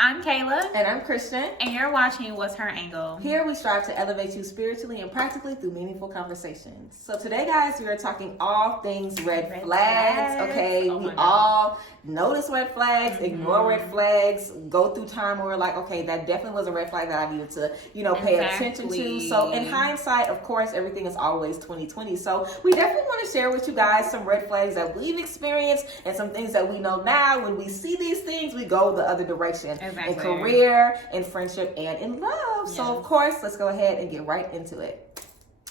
I'm Kayla. And I'm Christian. And you're watching What's Her Angle? Here we strive to elevate you spiritually and practically through meaningful conversations. So today, guys, we are talking all things red flags. Okay, we all notice red flags, ignore red flags, go through time where we're like, okay, that definitely was a red flag that I needed to, pay attention to. So in hindsight, of course, everything is always 2020. So we definitely want to share with you guys some red flags that we've experienced and some things that we know now. When we see these things, we go the other direction. Exactly. In career, in friendship, and in love. Yes. So of course, let's go ahead and get right into it.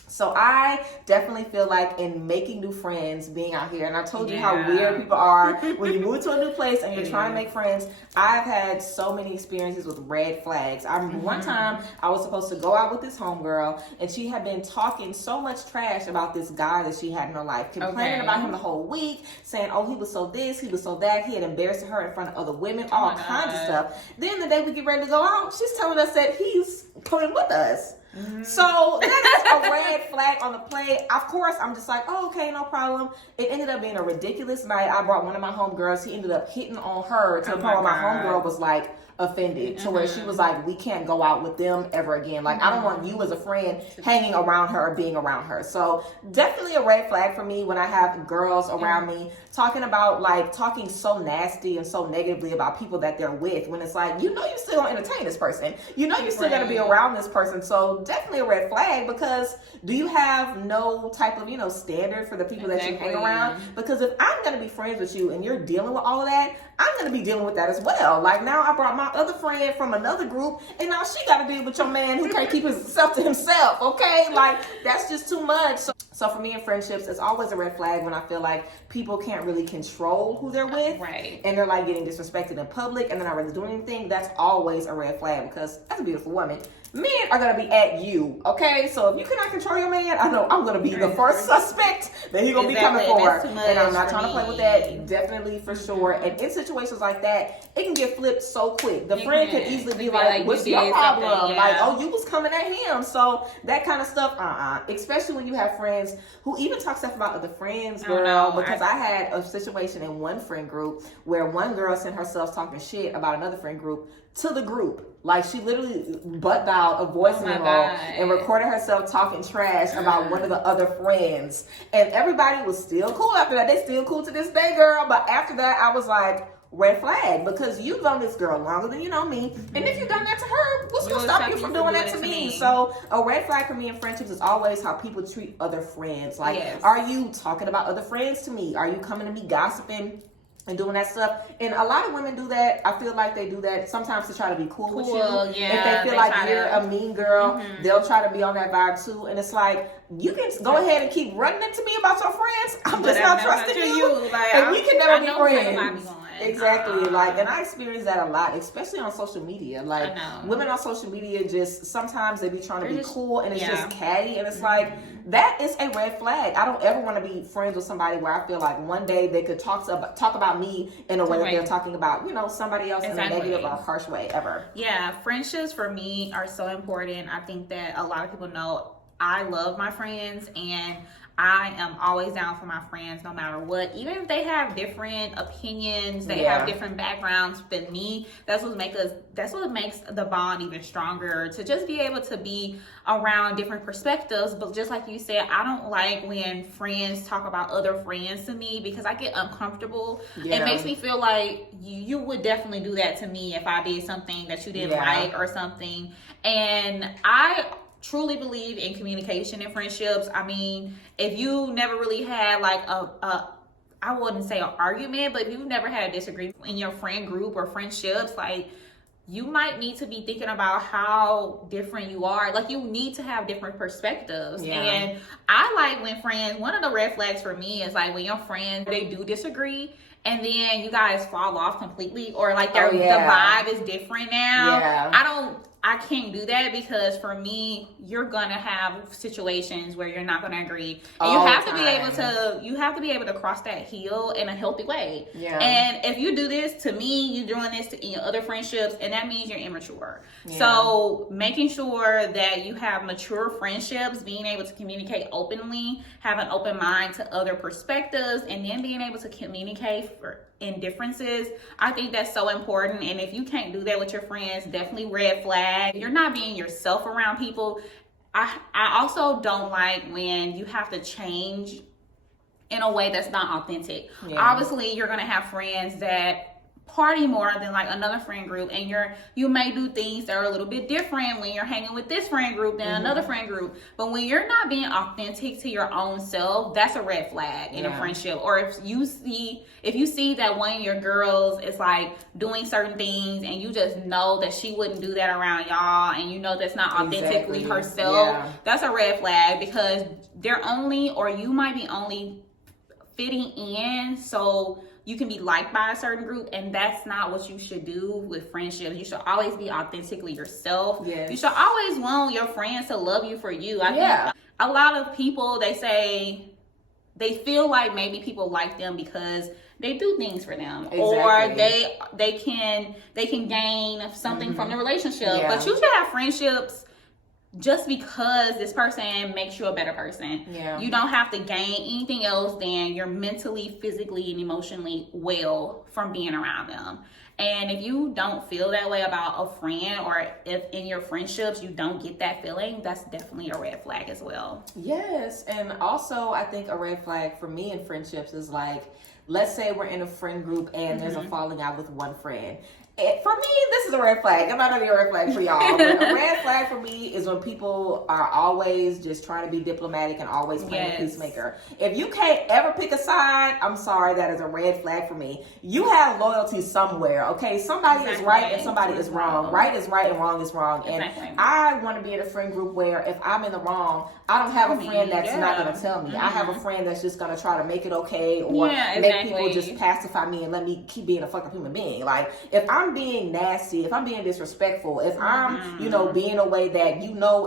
So I definitely feel like in making new friends, being out here, and I told you how weird people are when you move to a new place and you're trying to make friends. I've had so many experiences with red flags. I remember one time I was supposed to go out with this homegirl, and she had been talking so much trash about this guy that she had in her life, complaining about him the whole week, saying, oh, he was so this, he was so that, he had embarrassed her in front of other women, all kinds of stuff. Then the day we get ready to go out, she's telling us that he's coming with us. So that is a red flag on the plate. Of course, I'm just like, oh, okay, no problem. It ended up being a ridiculous night. I brought one of my homegirls. He ended up hitting on her to the point where my homegirl was like offended to where she was like, we can't go out with them ever again. Like, I don't want you as a friend hanging around her or being around her. So definitely a red flag for me when I have girls around me talking so nasty and so negatively about people that they're with, when it's like, you still gonna entertain this person. You're still gonna be around this person. So definitely a red flag, because do you have no type of, standard for the people that you hang around? Because if I'm gonna be friends with you and you're dealing with all of that, I'm going to be dealing with that as well. Like, now I brought my other friend from another group, and now she got to deal with your man who can't keep himself to himself, okay? Like, that's just too much. So for me in friendships, it's always a red flag when I feel like people can't really control who they're with. Right. And they're like getting disrespected in public, and they're not really doing anything. That's always a red flag, because that's a beautiful woman. Men are going to be at you, okay? So if you cannot control your man, I know I'm going to be the first suspect that he's going to be coming for. And I'm not trying to play with that, definitely, for sure. And in situations like that, it can get flipped so quick. The friend could easily be like, what's your problem? Like, oh, you was coming at him. So that kind of stuff, especially when you have friends who even talk stuff about other friends, girl. Because I had a situation in one friend group where one girl sent herself talking shit about another friend group to the group. Like, she literally butt dialed a voice memo and recorded herself talking trash about one of the other friends. And everybody was still cool after that. They still cool to this day, girl. But after that, I was like, red flag, because you've known this girl longer than you know me. And if you've done that to her, what's going to stop you from doing that to me? So a red flag for me in friendships is always how people treat other friends. Like, are you talking about other friends to me? Are you coming to me gossiping and doing that stuff? And a lot of women do that. I feel like they do that sometimes to try to be cool with you. If they feel like you're a mean girl, they'll try to be on that vibe too. And it's like, you can go ahead and keep running into me about your friends. I'm just not trusting you. Like, and we can never be friends. Exactly. Like, and I experience that a lot, especially on social media. Like, women on social media just sometimes they be trying to be cool, and it's just catty, and it's like, that is a red flag. I don't ever want to be friends with somebody where I feel like one day they could talk about me in a way that they're talking about, somebody else in a negative or harsh way ever. Yeah, friendships for me are so important. I think that a lot of people know I love my friends, and I am always down for my friends no matter what. Even if they have different opinions, they have different backgrounds than me, that's what makes the bond even stronger, to just be able to be around different perspectives. But just like you said, I don't like when friends talk about other friends to me, because I get uncomfortable. It makes me feel like you would definitely do that to me if I did something that you didn't like or something. And I truly believe in communication in friendships. I mean, if you never really had like I wouldn't say an argument, but if you've never had a disagreement in your friend group or friendships, like, you might need to be thinking about how different you are. Like, you need to have different perspectives. And I like when friends, one of the red flags for me is like when your friends, they do disagree, and then you guys fall off completely, or like the vibe is different now. I can't do that, because for me, you're gonna have situations where you're not gonna agree, and you have to be able to cross that hill in a healthy way. And if you do this to me, you're doing this in your other friendships, and that means you're immature. So making sure that you have mature friendships, being able to communicate openly, have an open mind to other perspectives, and then being able to communicate in differences. I think that's so important. And if you can't do that with your friends, definitely red flag. You're not being yourself around people. I also don't like when you have to change in a way that's not authentic. Yeah. Obviously, you're gonna have friends that party more than like another friend group, and you may do things that are a little bit different when you're hanging with this friend group than another friend group. But when you're not being authentic to your own self, that's a red flag in a friendship. Or if you see that one of your girls is like doing certain things and you just know that she wouldn't do that around y'all, and you know that's not authentically herself, that's a red flag, because you might be only fitting in so you can be liked by a certain group, and that's not what you should do with friendships. You should always be authentically yourself. Yes. You should always want your friends to love you for you. I think a lot of people, they say they feel like maybe people like them because they do things for them, or they can gain something from the relationship. But you should have friendships just because this person makes you a better person. You don't have to gain anything else than you're mentally, physically, and emotionally well from being around them. And if you don't feel that way about a friend, or if in your friendships you don't get that feeling, that's definitely a red flag as well. Yes. And also, I think a red flag for me in friendships is like, let's say we're in a friend group and there's a falling out with one friend. For me, this is a red flag. It might not be a red flag for y'all, but a red flag for me is when people are always just trying to be diplomatic and always playing a peacemaker. If you can't ever pick a side, I'm sorry, that is a red flag for me. You have loyalty somewhere, okay? Somebody is right and somebody is wrong. Right is right and wrong is wrong. And I want to be in a friend group where if I'm in the wrong, I don't have a friend that's not going to tell me. I have a friend that's just going to try to make it okay, or make people just pacify me and let me keep being a fucking human being. Like, if I'm being nasty, if I'm being disrespectful, if I'm, being a way that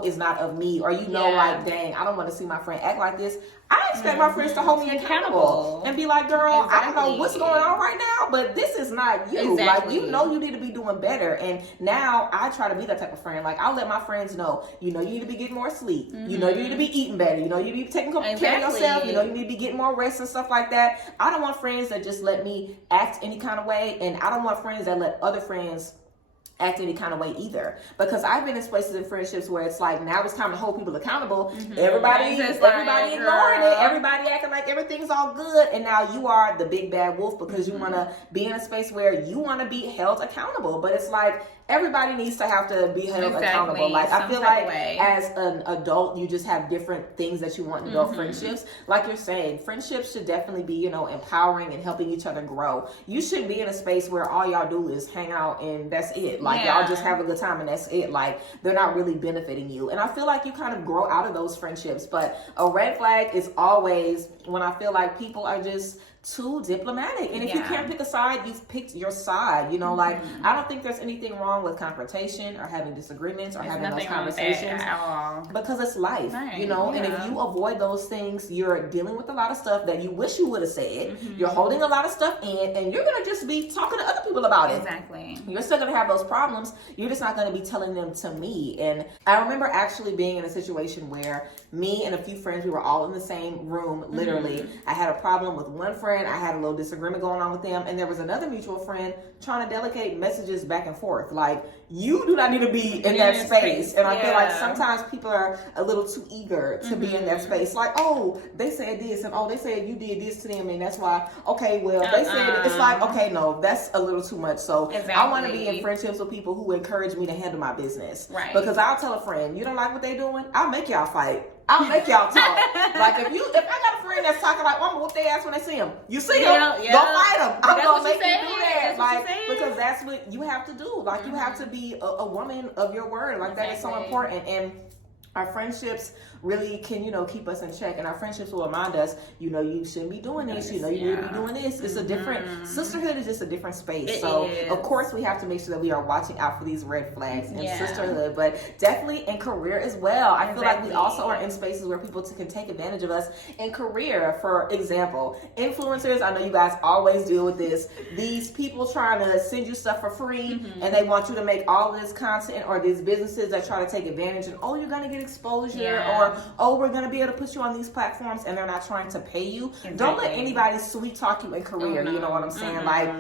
is not of me, or like, dang, I don't want to see my friend act like this, I expect my friends to hold me accountable and be like, girl, I don't know what's going on right now, but this is not you. Like, you need to be doing better. And now I try to be that type of friend. Like, I'll let my friends know, you need to be getting more sleep. You need to be eating better. You need to be taking care of yourself. You need to be getting more rest and stuff like that. I don't want friends that just let me act any kind of way, and I don't want friends that let other friends act any kind of way either, because I've been in places in friendships where it's like, now it's time to hold people accountable. Everybody ignoring it, everybody acting like everything's all good, and now you are the big bad wolf because you want to be in a space where you want to be held accountable. But it's like, everybody needs to have to be held accountable. Like, I feel like as an adult, you just have different things that you want in your friendships. Like you're saying, friendships should definitely be, empowering and helping each other grow. You shouldn't be in a space where all y'all do is hang out and that's it. Like, y'all just have a good time and that's it. Like, they're not really benefiting you. And I feel like you kind of grow out of those friendships. But a red flag is always when I feel like people are just too diplomatic. And if you can't pick a side, you've picked your side. Like, I don't think there's anything wrong with confrontation or having disagreements or having those conversations, because it's life, and if you avoid those things, you're dealing with a lot of stuff that you wish you would have said. You're holding a lot of stuff in, and you're going to just be talking to other people about it. You're still going to have those problems. You're just not going to be telling them to me. And I remember actually being in a situation where me and a few friends, we were all in the same room, literally. I had a problem with one friend. I had a little disagreement going on with them, and there was another mutual friend trying to delegate messages back and forth. Like, you do not need to be in that space. And I feel like sometimes people are a little too eager to be in that space. Like, oh, they said this, and oh, they said you did this to them, and that's why, okay, well, they said, it's like, okay, no, that's a little too much. So I want to be in friendships with people who encourage me to handle my business. Because I'll tell a friend, you don't like what they doing? I'll make y'all fight. I'll make y'all talk. Like, if I got a friend that's talking like, I'm gonna whoop their ass when they see them. You see them, go fight them. I'm gonna make you do that. Like, because that's what you have to do. Like, you have to be a woman of your word. Like, that is so important. And our friendships really can, keep us in check. And our friendships will remind us, you shouldn't be doing this. You need to be doing this. It's a different, sisterhood is just a different space. Of course, we have to make sure that we are watching out for these red flags in sisterhood, but definitely in career as well. I feel like we also are in spaces where people can take advantage of us in career. For example, influencers, I know you guys always deal with this. These people trying to send you stuff for free, and they want you to make all this content, or these businesses that try to take advantage, and, oh, you're going to get get exposure, Yeah. or, oh, we're going to be able to put you on these platforms, and they're not trying to pay you. Exactly. Don't let anybody sweet talk you in career. You know what I'm saying? Like,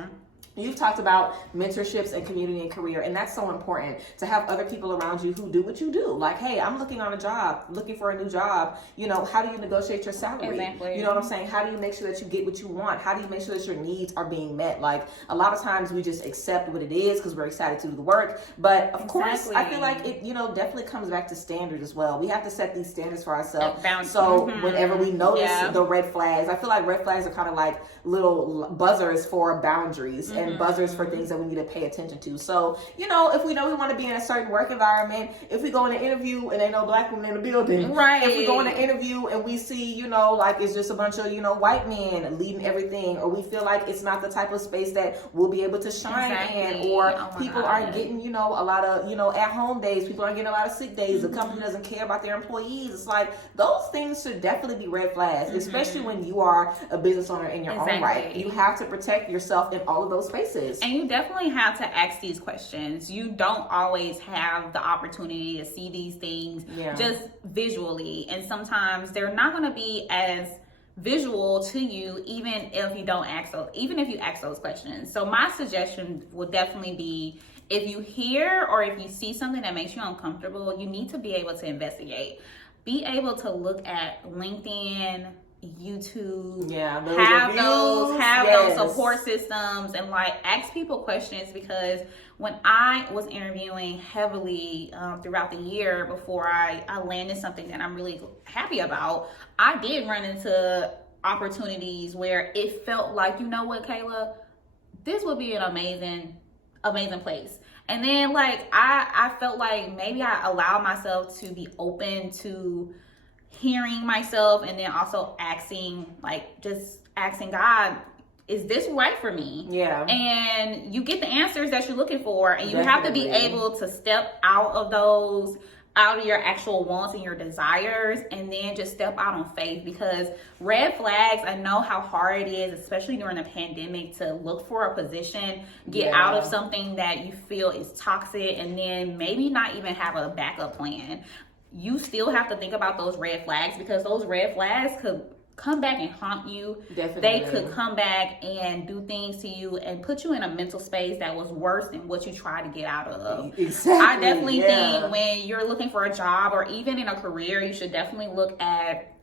you've talked about mentorships and community and career, and that's so important to have other people around you who do what you do. Like, hey, I'm looking for a new job. You know, how do you negotiate your salary? Exactly. You know what I'm saying? How do you make sure that you get what you want? How do you make sure that your needs are being met? Like, a lot of times we just accept what it is because we're excited to do the work. But of course, I feel like it, definitely comes back to standards as well. We have to set these standards for ourselves. So whenever we notice the red flags, I feel like red flags are kind of like little buzzers for boundaries and buzzers for things that we need to pay attention to. So, if we know we want to be in a certain work environment, if we go in an interview and ain't no black women in the building, right? If we go in an interview and we see, like it's just a bunch of, white men leading everything, or we feel like it's not the type of space that we'll be able to shine in, or people aren't getting, a lot of, at home days, people aren't getting a lot of sick days, the company doesn't care about their employees. It's like, those things should definitely be red flags, especially when you are a business owner in your own right. You have to protect yourself in all of those spaces. And you definitely have to ask these questions. You don't always have the opportunity to see these things just visually. And sometimes they're not going to be as visual to you, even if you ask those questions. So my suggestion would definitely be, if you hear or if you see something that makes you uncomfortable, you need to be able to investigate. Be able to look at LinkedIn, YouTube, have those support systems, and like ask people questions, because when I was interviewing heavily throughout the year before I landed something that I'm really happy about, I did run into opportunities where it felt like, you know what, Kayla, this would be an amazing place. And then like I felt like maybe I allowed myself to be open to hearing myself, and then also asking God, is this right for me? Yeah. And you get the answers that you're looking for, and you have to be able to step out of your actual wants and your desires, and then just step out on faith. Because red flags, I know how hard it is, especially during the pandemic, to look for a position, get out of something that you feel is toxic, and then maybe not even have a backup plan. You still have to think about those red flags, because those red flags could come back and haunt you. Definitely. They could come back and do things to you and put you in a mental space that was worse than what you tried to get out of. Exactly. I definitely think when you're looking for a job, or even in a career, you should definitely look at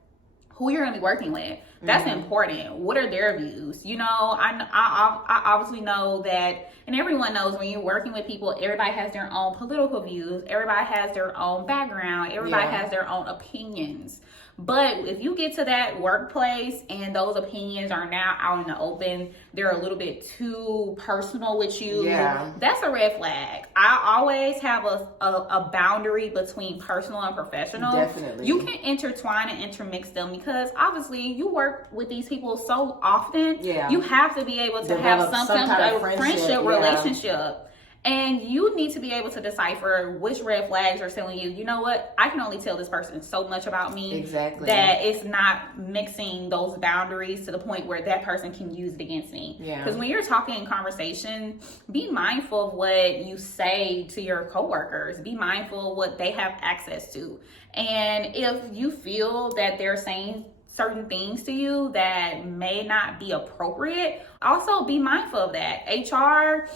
who you're going to be working with. That's important. What are their views? I obviously know that, and everyone knows, when you're working with people, everybody has their own political views. Everybody has their own background. Everybody has their own opinions. But if you get to that workplace and those opinions are now out in the open, they're a little bit too personal with you, that's a red flag. I always have a boundary between personal and professional. Definitely. You can intertwine and intermix them, because obviously you work with these people so often. You have to be able to have some kind of friendship relationship. And you need to be able to decipher which red flags are telling you, you know what, I can only tell this person so much about me that it's not mixing those boundaries to the point where that person can use it against me. Because when you're talking in conversation, be mindful of what you say to your coworkers. Be mindful of what they have access to. And if you feel that they're saying certain things to you that may not be appropriate, also be mindful of that. HR,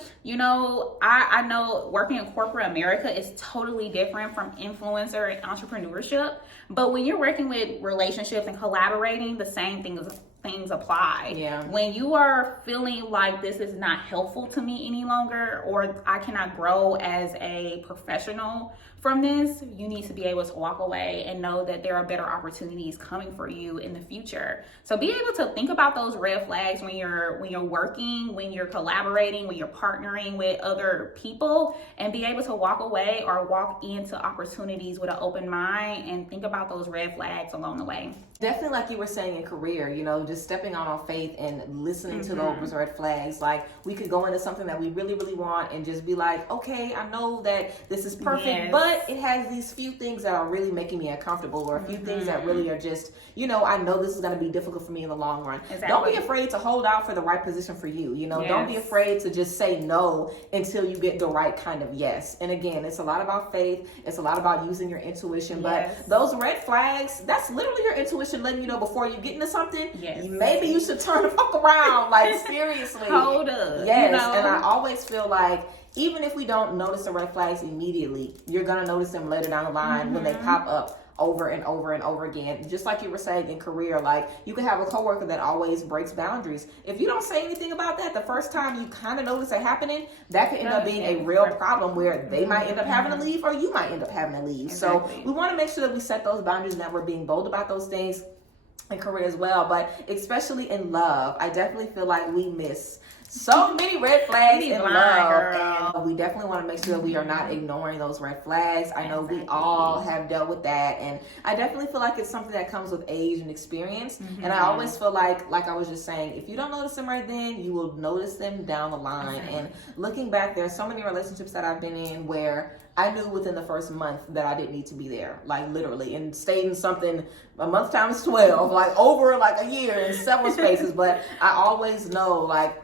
I know working in corporate America is totally different from influencer and entrepreneurship, but when you're working with relationships and collaborating, the same things apply. When you are feeling like this is not helpful to me any longer, or I cannot grow as a professional from this, you need to be able to walk away and know that there are better opportunities coming for you in the future. So be able to think about those red flags when you're working, when you're collaborating, when you're partnering with other people, and be able to walk away or walk into opportunities with an open mind and think about those red flags along the way. Definitely, like you were saying, in career, you know, just stepping out on faith and listening to those red flags. Like, we could go into something that we really, really want and just be like, okay, I know that this is perfect, but it has these few things that are really making me uncomfortable, or a few things that really are just, you know, I know this is going to be difficult for me in the long run. Don't be afraid to hold out for the right position for you. You know, don't be afraid to just say no until you get the right kind of yes. And again, it's a lot about faith. It's a lot about using your intuition. But those red flags, that's literally your intuition letting you know before you get into something, maybe you should turn the fuck around. Like, seriously. Hold up. Yes, you know? And I always feel like even if we don't notice the red flags immediately, you're going to notice them later down the line when they pop up over and over and over again. Just like you were saying in career, like, you can have a coworker that always breaks boundaries. If you don't say anything about that the first time you kind of notice it happening, that could end up being a real problem where they might end up having to leave, or you might end up having to leave. So we want to make sure that we set those boundaries and that we're being bold about those things in career as well. But especially in love, I definitely feel like we miss so many red flags in love, and we definitely want to make sure that we are not ignoring those red flags. I know we all have dealt with that, and I definitely feel like it's something that comes with age and experience. And I always feel like I was just saying, if you don't notice them right then, you will notice them down the line. And looking back, there are so many relationships that I've been in where I knew within the first month that I didn't need to be there, like literally, and stayed in something a month times 12, like over like a year in several spaces. But I always know, like,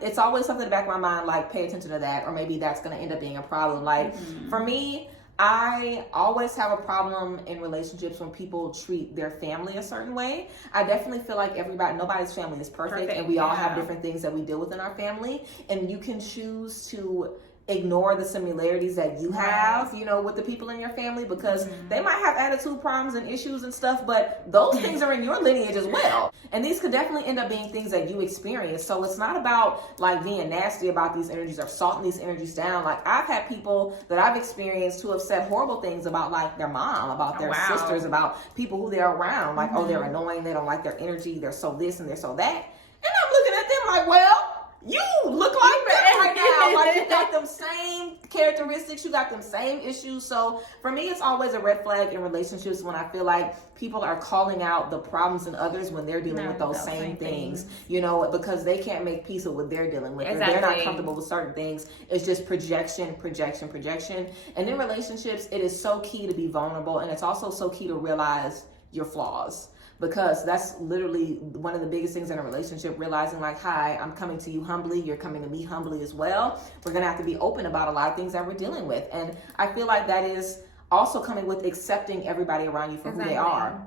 it's always something in the back of my mind, like, pay attention to that, or maybe that's going to end up being a problem. Like, for me, I always have a problem in relationships when people treat their family a certain way. I definitely feel like nobody's family is perfect, and we all have different things that we deal with in our family, and you can choose to ignore the similarities that you have, you know, with the people in your family, because they might have attitude problems and issues and stuff, but those things are in your lineage as well. And these could definitely end up being things that you experience. So it's not about like being nasty about these energies or salting these energies down. Like, I've had people that I've experienced who have said horrible things about like their mom, about their sisters, about people who they're around. Like, oh, they're annoying, they don't like their energy, they're so this and they're so that. And I'm looking at them like, well, you look like that right now. Like, you got them same characteristics, you got them same issues. So for me, it's always a red flag in relationships when I feel like people are calling out the problems in others when they're dealing with those same things, you know, because they can't make peace with what they're dealing with. They're not comfortable with certain things. It's just projection. And in relationships, it is so key to be vulnerable, and it's also so key to realize your flaws. Because that's literally one of the biggest things in a relationship, realizing like, hi, I'm coming to you humbly, you're coming to me humbly as well. We're going to have to be open about a lot of things that we're dealing with. And I feel like that is also coming with accepting everybody around you for who they are.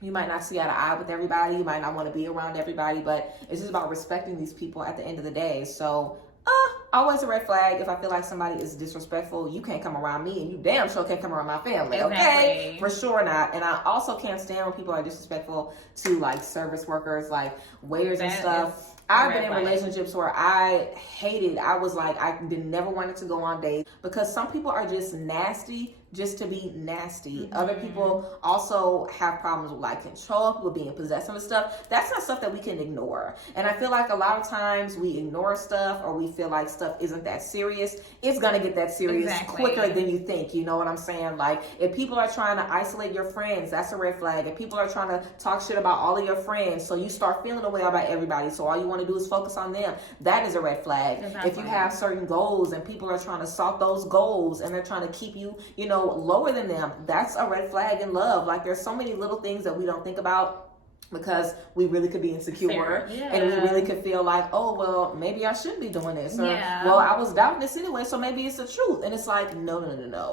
You might not see eye to eye with everybody, you might not want to be around everybody, but it's just about respecting these people at the end of the day. So always a red flag if I feel like somebody is disrespectful. You can't come around me, and you damn sure can't come around my family, okay? For sure not. And I also can't stand when people are disrespectful to like service workers, like waiters and stuff. I've been in relationships where I was like, I never wanted to go on dates because some people are just nasty just to be nasty. Other people also have problems with like control, with being possessive and stuff. That's not stuff that we can ignore. And I feel like a lot of times we ignore stuff, or we feel like stuff isn't that serious. It's gonna get that serious quicker than you think. You know what I'm saying? Like, if people are trying to isolate your friends, that's a red flag. If people are trying to talk shit about all of your friends, so you start feeling a way about everybody, so all you want to do is focus on them, that is a red flag. If you have certain goals and people are trying to salt those goals and they're trying to keep you, you know, lower than them, that's a red flag in love. Like, there's so many little things that we don't think about because we really could be insecure and we really could feel like, oh, well, maybe I should be doing this, or well, I was doubting this anyway, so maybe it's the truth. And it's like, no.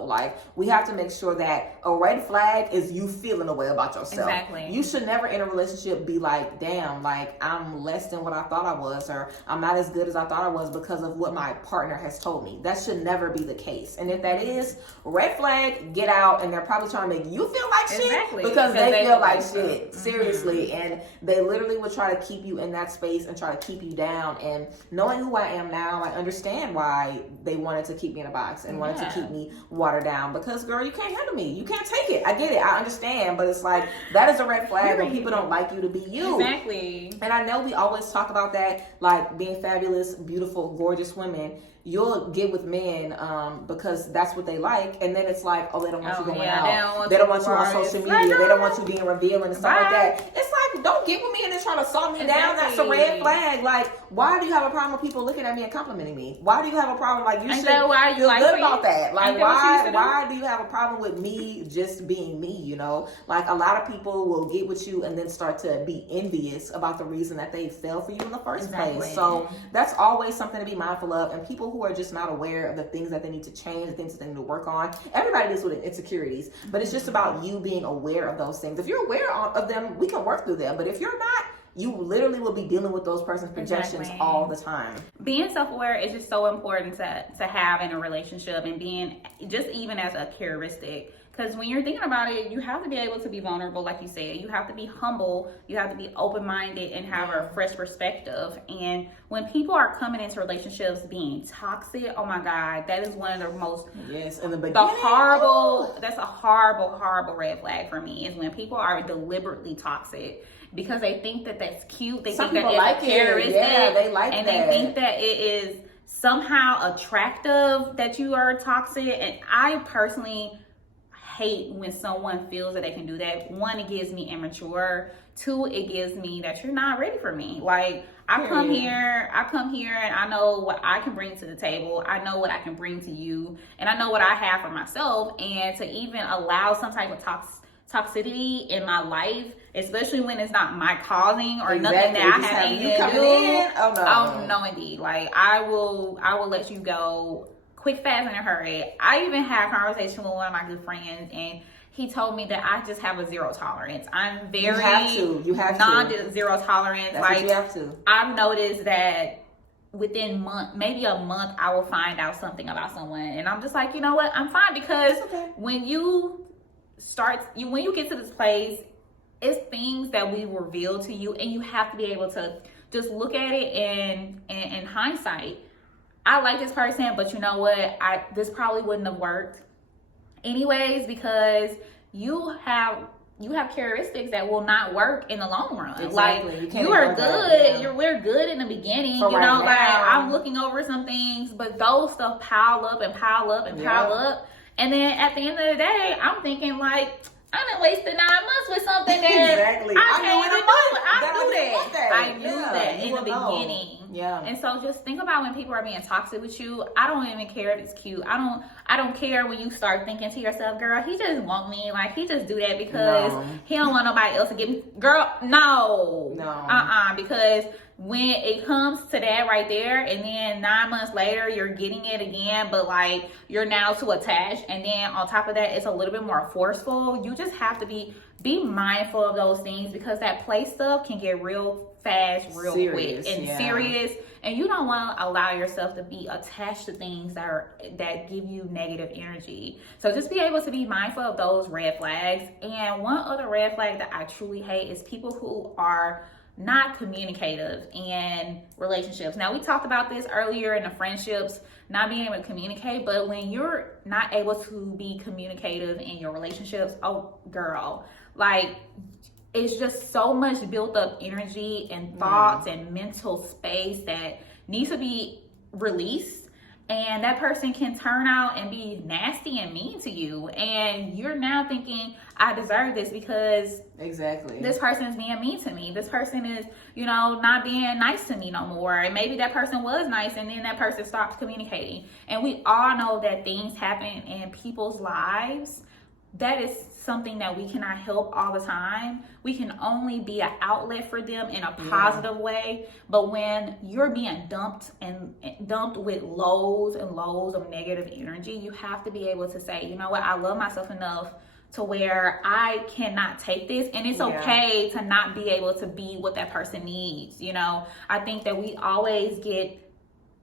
Like, we have to make sure that a red flag is you feeling a way about yourself. You should never in a relationship be like, damn, like, I'm less than what I thought I was, or I'm not as good as I thought I was because of what my partner has told me. That should never be the case. And if that is, red flag, get out. And they're probably trying to make you feel like shit because they feel like shit. Seriously. And they literally would try to keep you in that space and try to keep you down. And knowing who I am now, I understand why they wanted to keep me in a box and wanted to keep me watered down. Because, girl, you can't handle me. You can't take it. I get it. I understand. But it's like, that is a red flag when people don't like you to be you. And I know we always talk about that, like being fabulous, beautiful, gorgeous women. you'll get with men because that's what they like, and then it's like, oh, they don't want you going out. They don't want you on social media. They don't want you being revealing and stuff like that. It's like, don't get with me and then try to salt me down. That's a red flag. Like, why do you have a problem with people looking at me and complimenting me? Why do you have a problem? Like, you should feel good about that. Like, why do you have a problem with me just being me? You know, like a lot of people will get with you and then start to be envious about the reason that they fell for you in the first place. So that's always something to be mindful of. And people who are just not aware of the things that they need to change, the things that they need to work on. Everybody deals with insecurities, but it's just about you being aware of those things. If you're aware of them, we can work through them. But if you're not, you literally will be dealing with those person's projections all the time. Being self-aware is just so important to have in a relationship, and being just even as a characteristic. Because when you're thinking about it, you have to be able to be vulnerable, like you said. You have to be humble. You have to be open-minded and have a fresh perspective. And when people are coming into relationships being toxic, oh my God, that is one of the most... Yes, in the beginning. That's a horrible red flag for me, is when people are deliberately toxic. Because they think that that's cute. They think that it's a characteristic. Yeah, they like and that. And they think that it is somehow attractive that you are toxic. And I personally hate when someone feels that they can do that. One, it gives me immature. Two, it gives me that you're not ready for me. Like, I come here and I know what I can bring to the table. I know what I can bring to you. And I know what I have for myself. And to even allow some type of toxicity in my life, especially when it's not my causing or nothing that I have anything to do. Oh no, indeed. Like, I will let you go quick, fast, and in a hurry. I even had a conversation with one of my good friends, and he told me that I just have a zero tolerance. I'm very you have non-zero tolerance. That's what you have to. I've noticed that within maybe a month, I will find out something about someone, and I'm just like, you know what? I'm fine, because when you get to this place, it's things that we reveal to you, and you have to be able to just look at it in hindsight. I like this person, but you know what? This probably wouldn't have worked anyways, because you have characteristics that will not work in the long run. Exactly. Like, you are good. We're good in the beginning. Like, I'm looking over some things, but those stuff pile up and pile up and pile up. And then at the end of the day, I'm thinking, like, I done wasted 9 months with something that I knew that in the beginning. Yeah. And so just think about when people are being toxic with you. I don't even care if it's cute. I don't care when you start thinking to yourself, girl, he just want me. Like, he just do that because he don't want nobody else to get me. Girl, no. Because when it comes to that right there, and then 9 months later you're getting it again, but like you're now too attached, and then on top of that it's a little bit more forceful. You just have to be mindful of those things, because that play stuff can get real fast, real quick and serious, and you don't want to allow yourself to be attached to things that give you negative energy. So just be able to be mindful of those red flags. And one other red flag that I truly hate is people who are not communicative in relationships. Now, we talked about this earlier in the friendships, not being able to communicate, but when you're not able to be communicative in your relationships, oh girl, like, it's just so much built up energy and thoughts and mental space that needs to be released. And that person can turn out and be nasty and mean to you. And you're now thinking, I deserve this because this person is being mean to me. This person is, not being nice to me no more. And maybe that person was nice, and then that person stopped communicating. And we all know that things happen in people's lives. That is something that we cannot help all the time. We can only be an outlet for them in a positive way. But when you're being dumped with loads and loads of negative energy, you have to be able to say, you know what, I love myself enough to where I cannot take this, and it's okay to not be able to be what that person needs. I think that we always feel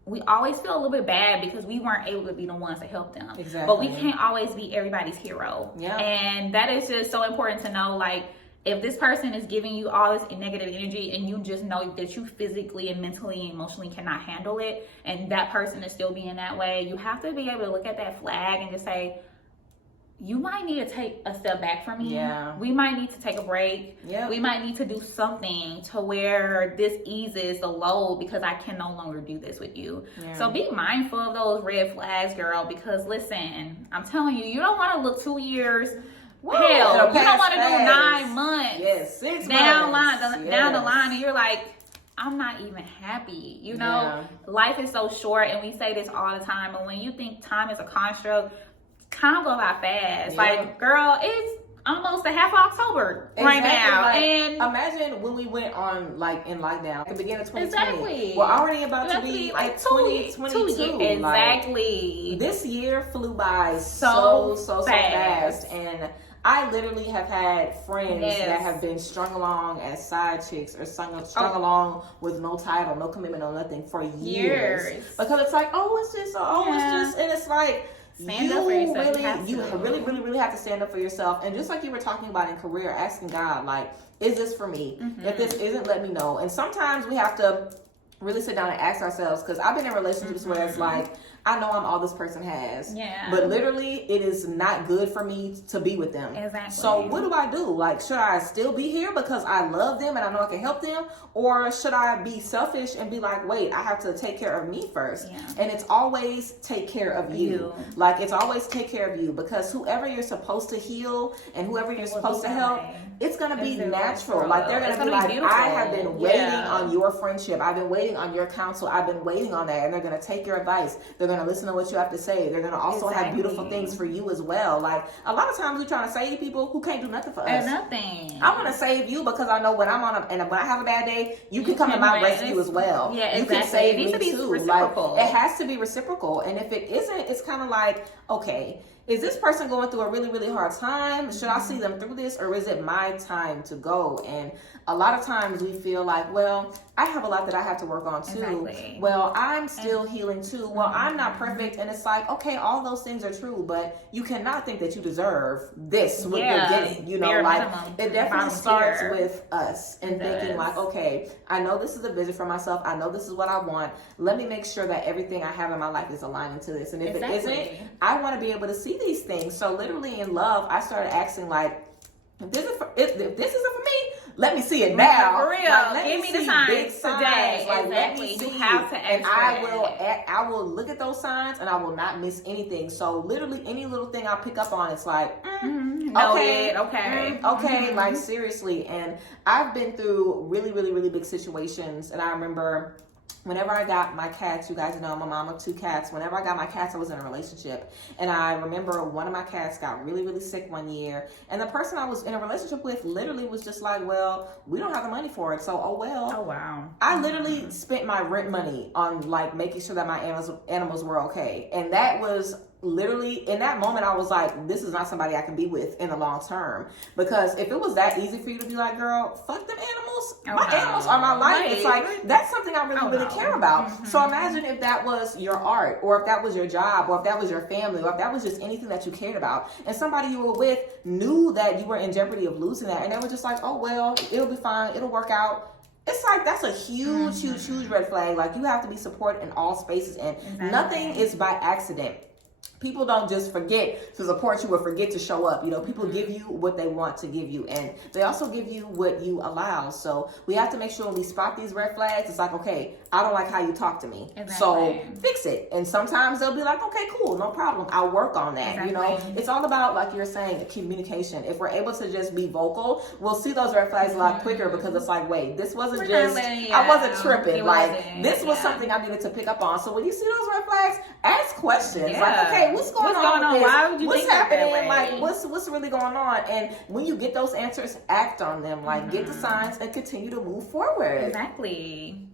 a little bit bad because we weren't able to be the ones to help them. Exactly. But we can't always be everybody's hero. Yeah. And that is just so important to know. Like, if this person is giving you all this negative energy, and you just know that you physically and mentally and emotionally cannot handle it, and that person is still being that way, you have to be able to look at that flag and just say, you might need to take a step back from me. Yeah. We might need to take a break. Yeah. We might need to do something to where this eases the load because I can no longer do this with you. Yeah. So be mindful of those red flags, girl, because listen, I'm telling you, you don't want to look 2 years. Woo, Hell, you don't want to do fast. 9 months. Yes, 6 down months. down the line, and you're like, I'm not even happy. You know, life is so short, and we say this all the time. And when you think time is a construct, time go by fast. Yeah. Like, girl, it's almost a half of October right now. Like, and imagine when we went on like in lockdown at the beginning of 2020. Exactly. We're already about to be like 2022. Exactly. Like, this year flew by so fast. And I literally have had friends that have been strung along as side chicks or strung along with no title, no commitment, no nothing for years. Because it's like, oh, it's this, it's this. And it's like, stand up for yourself. You really have to stand up for yourself. And just like you were talking about in career, asking God, like, is this for me? If this isn't, let me know. And sometimes we have to really sit down and ask ourselves, because I've been in relationships where it's like, I know I'm all this person has. Yeah. But literally, it is not good for me to be with them. Exactly. So what do I do? Like, should I still be here because I love them and I know I can help them? Or should I be selfish and be like, wait, I have to take care of me first? Yeah. And it's always take care of you. Like, it's always take care of you, because whoever you're supposed to heal and whoever you're supposed to help, it's going to be natural. Like, they're going to be like, I have been waiting on your friendship. I've been waiting on your counsel. I've been waiting on that. And they're going to take your advice. They're going to listen to what you have to say. They're going to also have beautiful things for you as well. Like, a lot of times we're trying to save people who can't do nothing for us. Nothing. I want to save you because I know when I'm on and when I have a bad day, you can come to my rescue as well. Yeah, you can save me too. Reciprocal. Like, it has to be reciprocal. And if it isn't, it's kind of like, okay, is this person going through a really, really hard time? Should I see them through this, or is it my time to go? And a lot of times we feel like, well, I have a lot that I have to work on too. Exactly. Well, I'm still healing too. Well, I'm not perfect. And it's like, okay, all those things are true, but you cannot think that you deserve this, what you're getting. You know, like, it definitely starts with us and thinking like, okay, I know this is a vision for myself. I know this is what I want. Let me make sure that everything I have in my life is aligning to this. And if it isn't, I want to be able to see these things. So literally in love, I started asking like, if this isn't for me, let me see it now. For real. Like, give me the signs today. Like, let me see. You have to ask. And I will look at those signs and I will not miss anything. So literally any little thing I pick up on, it's like, okay, like seriously. And I've been through really, really, really big situations. And I remember whenever I got my cats, you guys know I'm a mom of 2 cats. Whenever I got my cats, I was in a relationship. And I remember one of my cats got really, really sick one year. And the person I was in a relationship with literally was just like, well, we don't have the money for it. So, oh well. Oh, wow. I literally spent my rent money on like making sure that my animals were okay. And that was literally, in that moment, I was like, this is not somebody I can be with in the long term. Because if it was that easy for you to be like, girl, fuck them animals. My animals are my life. It's like, that's something I really care about. So imagine if that was your art, or if that was your job, or if that was your family, or if that was just anything that you cared about. And somebody you were with knew that you were in jeopardy of losing that. And they were just like, oh, well, it'll be fine. It'll work out. It's like, that's a huge, huge red flag. Like, you have to be supported in all spaces. And nothing is by accident. People don't just forget to support you or forget to show up. You know, people give you what they want to give you, and they also give you what you allow. So we have to make sure when we spot these red flags, it's like, okay, I don't like how you talk to me. So fix it. And sometimes they'll be like, okay, cool, no problem. I'll work on that. You know, it's all about, like you're saying, communication. If we're able to just be vocal, we'll see those red flags a lot quicker, because it's like, wait, this wasn't I wasn't tripping. Like, this was something I needed to pick up on. So when you see those red flags, ask questions. Like, okay, what's going on? Why would you what's think happening? that way? Like, what's really going on? And when you get those answers, act on them. Like, get the signs and continue to move forward. Exactly.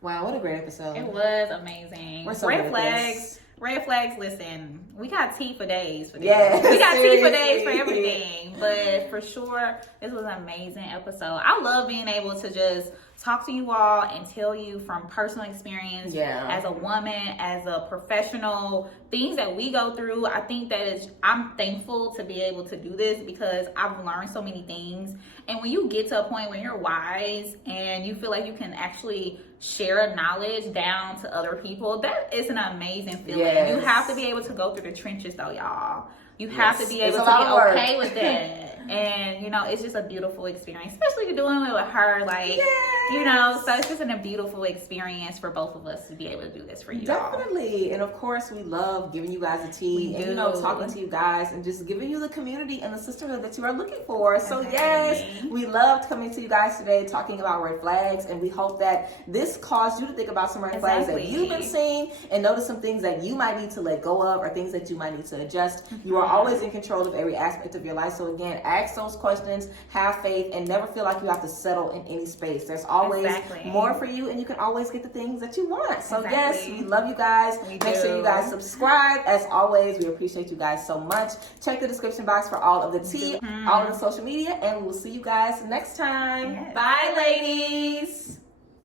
Wow, what a great episode. It was amazing. We're so red flags. Red flags, listen, we got tea for days for this. Yes, we got tea for days for everything. But for sure, this was an amazing episode. I love being able to just talk to you all and tell you from personal experience, as a woman, as a professional, things that we go through. I think that I'm thankful to be able to do this because I've learned so many things. And when you get to a point where you're wise and you feel like you can actually share knowledge down to other people, that is an amazing feeling. You have to be able to go through the trenches though, y'all. You have to be able to be okay with that. And, you know, it's just a beautiful experience, especially if you're doing it with her. Like, you know, so it's just a beautiful experience for both of us to be able to do this for you. Definitely. And of course, we love giving you guys the tea and, you know, talking to you guys and just giving you the community and the sisterhood that you are looking for. So, yes, we loved coming to you guys today talking about red flags. And we hope that this caused you to think about some red flags that you've been seeing and notice some things that you might need to let go of or things that you might need to adjust. You are always in control of every aspect of your life. So, again, ask those questions, have faith, and never feel like you have to settle in any space. There's always more for you, and you can always get the things that you want. So yes, we love you guys. Make sure you guys subscribe. As always, we appreciate you guys so much. Check the description box for all of the tea, all of the social media, and we'll see you guys next time. Bye, ladies.